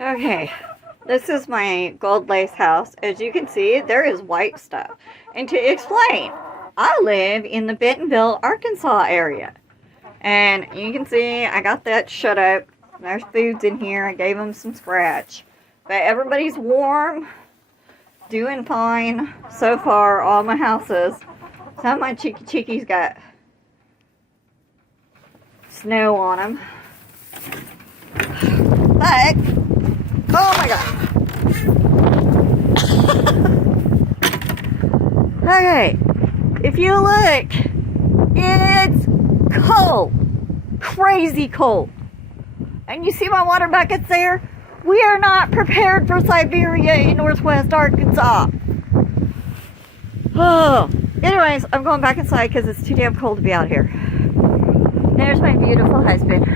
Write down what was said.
Okay, this is my gold lace house. As you can see, there is white stuff. And to explain, I live in the Bentonville, Arkansas area. And you can see I got that shut up. There's foods in here. I gave them some scratch. But everybody's warm, doing fine so far, all my houses. Some of my chickies got snow on them. But, oh my god. Okay, if you look, it's cold. Crazy cold. And you see my water buckets there? We are not prepared for Siberia in northwest Arkansas. Oh, anyways, I'm going back inside because it's too damn cold to be out here. There's my beautiful husband.